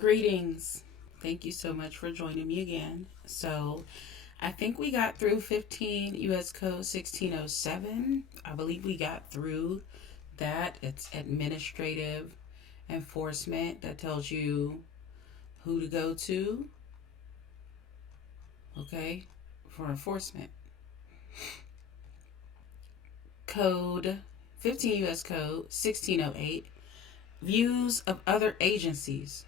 Greetings. Thank you so much for joining me again. So, I think we got through 15 U.S. Code 1607. I believe we got through that. It's administrative enforcement that tells you who to go to, okay, for enforcement. Code 15 U.S. Code 1608, views of other agencies.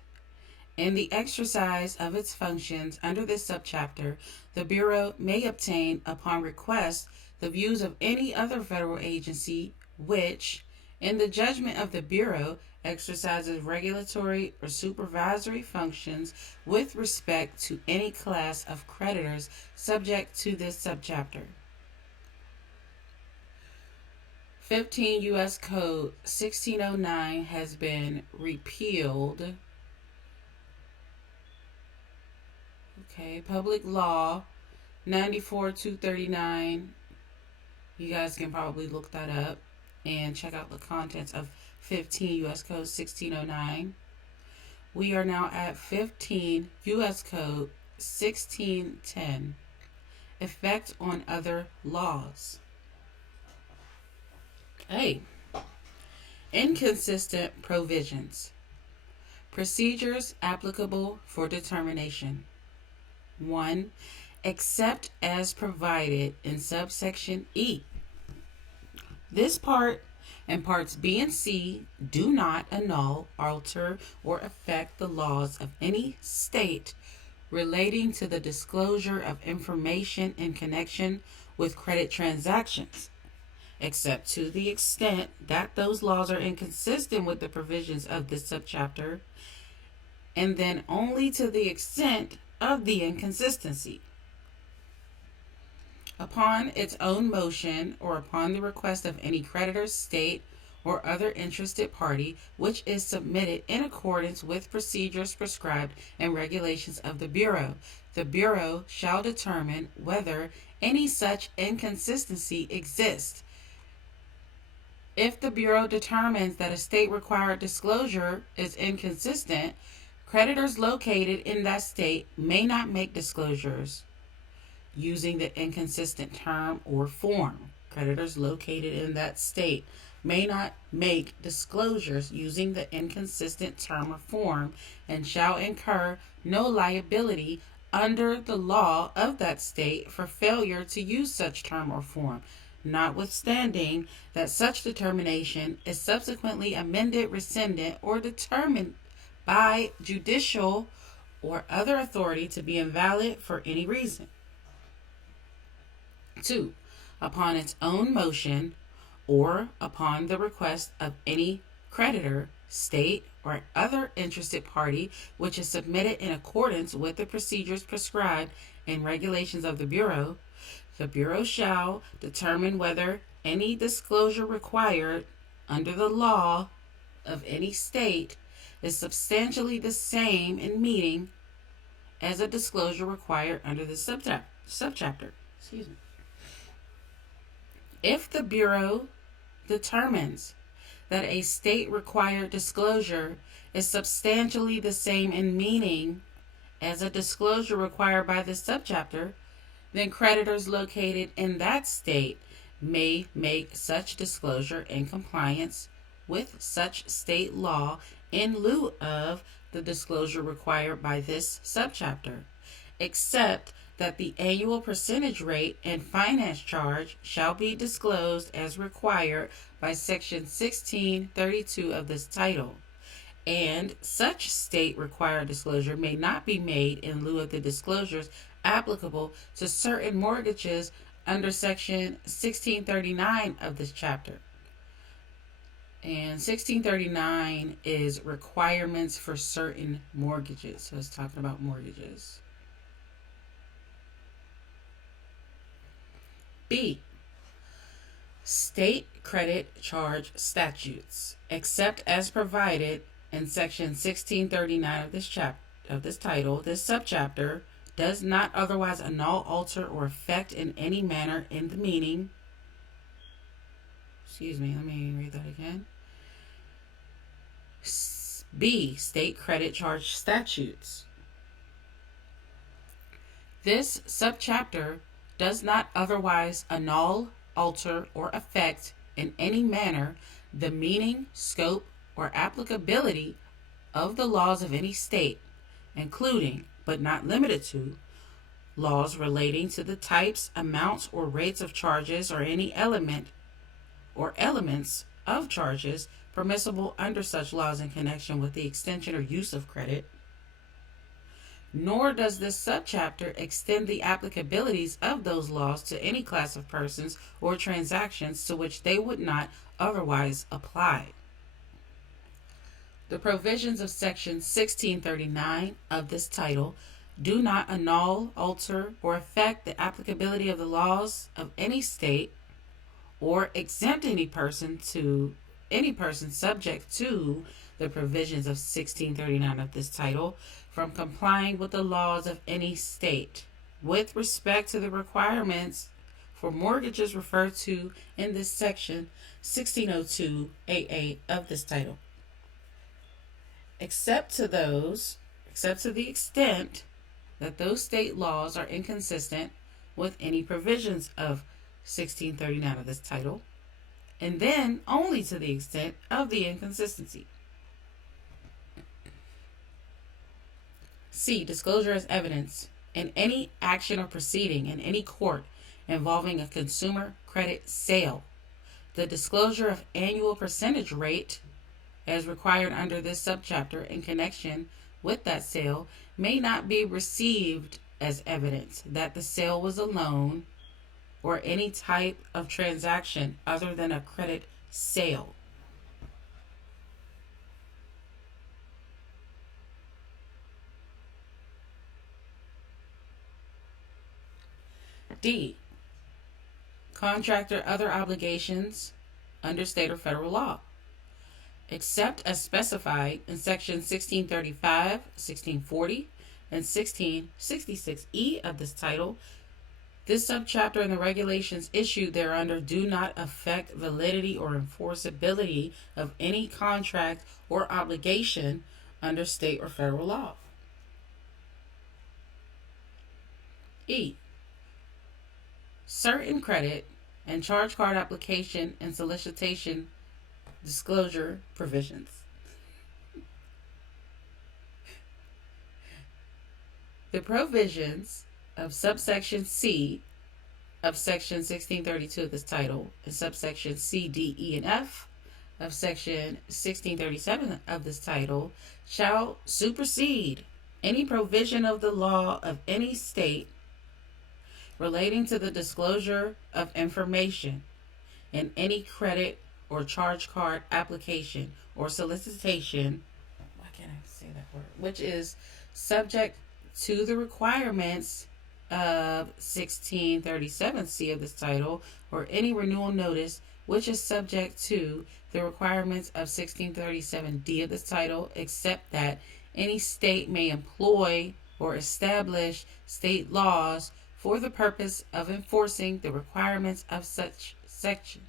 In the exercise of its functions under this subchapter, the Bureau may obtain, upon request, the views of any other federal agency which, in the judgment of the Bureau, exercises regulatory or supervisory functions with respect to any class of creditors subject to this subchapter. 15 U.S. Code 1609 has been repealed. Okay, Public Law 94-239. You guys can probably look that up and check out the contents of 15 U.S. Code 1609. We are now at 15 U.S. Code 1610. Effect on other laws. A. Inconsistent provisions. Procedures applicable for determination. 1. Except as provided in subsection E. This part and parts B and C do not annul, alter, or affect the laws of any state relating to the disclosure of information in connection with credit transactions, except to the extent that those laws are inconsistent with the provisions of this subchapter, and then only to the extent of the inconsistency. Upon its own motion or upon the request of any creditor, state, or other interested party, which is submitted in accordance with procedures prescribed and regulations of the Bureau shall determine whether any such inconsistency exists. If the Bureau determines that a state-required disclosure is inconsistent, creditors located in that state may not make disclosures using the inconsistent term or form. Creditors located in that state may not make disclosures using the inconsistent term or form and shall incur no liability under the law of that state for failure to use such term or form, notwithstanding that such determination is subsequently amended, rescinded, or determined by judicial or other authority to be invalid for any reason. 2. Upon its own motion or upon the request of any creditor, state, or other interested party which is submitted in accordance with the procedures prescribed and regulations of the Bureau shall determine whether any disclosure required under the law of any state is substantially the same in meaning as a disclosure required under the subchapter. Excuse me. If the Bureau determines that a state-required disclosure is substantially the same in meaning as a disclosure required by this subchapter, then creditors located in that state may make such disclosure in compliance with such state law in lieu of the disclosure required by this subchapter, except that the annual percentage rate and finance charge shall be disclosed as required by Section 1632 of this title, and such state required disclosure may not be made in lieu of the disclosures applicable to certain mortgages under Section 1639 of this chapter. And 1639 is requirements for certain mortgages. So it's talking about mortgages. B. State credit charge statutes, except as provided in Section 1639 of this title. This subchapter does not otherwise annul, alter, or affect in any manner in the meaning. Excuse me, let me read that again. B. State credit charge statutes. This subchapter does not otherwise annul, alter, or affect in any manner the meaning, scope, or applicability of the laws of any state, including, but not limited to, laws relating to the types, amounts, or rates of charges or any element or elements of charges permissible under such laws in connection with the extension or use of credit. Nor does this subchapter extend the applicabilities of those laws to any class of persons or transactions to which they would not otherwise apply. The provisions of Section 1639 of this title do not annul, alter, or affect the applicability of the laws of any state or exempt any person subject to the provisions of 1639 of this title from complying with the laws of any state with respect to the requirements for mortgages referred to in this section 1602 AA of this title, except to the extent that those state laws are inconsistent with any provisions of 1639 of this title, and then only to the extent of the inconsistency. C. Disclosure as evidence. In any action or proceeding in any court involving a consumer credit sale, the disclosure of annual percentage rate as required under this subchapter in connection with that sale may not be received as evidence that the sale was a loan or any type of transaction other than a credit sale. D. Contract or other obligations under state or federal law, except as specified in Section 1635, 1640, and 1666E of this title. This subchapter and the regulations issued thereunder do not affect validity or enforceability of any contract or obligation under state or federal law. E. Certain credit and charge card application and solicitation disclosure provisions. The provisions of subsection C of section 1632 of this title and subsection C, D, E, and F of section 1637 of this title shall supersede any provision of the law of any state relating to the disclosure of information in any credit or charge card application or solicitation, why can't I say that word, which is subject to the requirements of 1637C of this title, or any renewal notice which is subject to the requirements of 1637D of this title, except that any state may employ or establish state laws for the purpose of enforcing the requirements of such section.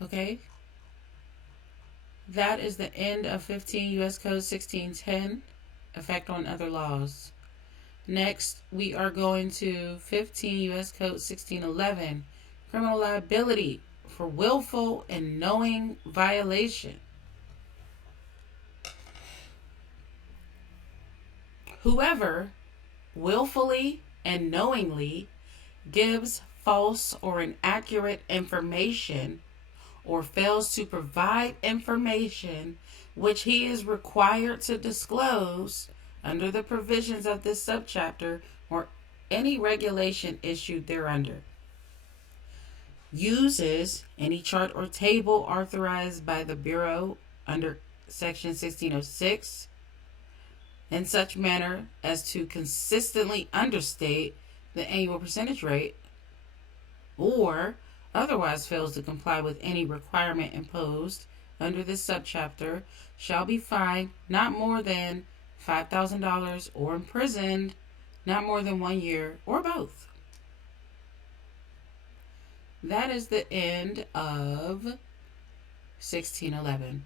Okay? That is the end of 15 U.S. Code 1610, effect on other laws. Next, we are going to 15 U.S. Code 1611, criminal liability for willful and knowing violation. Whoever willfully and knowingly gives false or inaccurate information or fails to provide information which he is required to disclose under the provisions of this subchapter or any regulation issued thereunder, uses any chart or table authorized by the Bureau under Section 1606 in such manner as to consistently understate the annual percentage rate, or otherwise fails to comply with any requirement imposed under this subchapter, shall be fined not more than $5,000 or imprisoned not more than 1 year, or both. That is the end of 1611.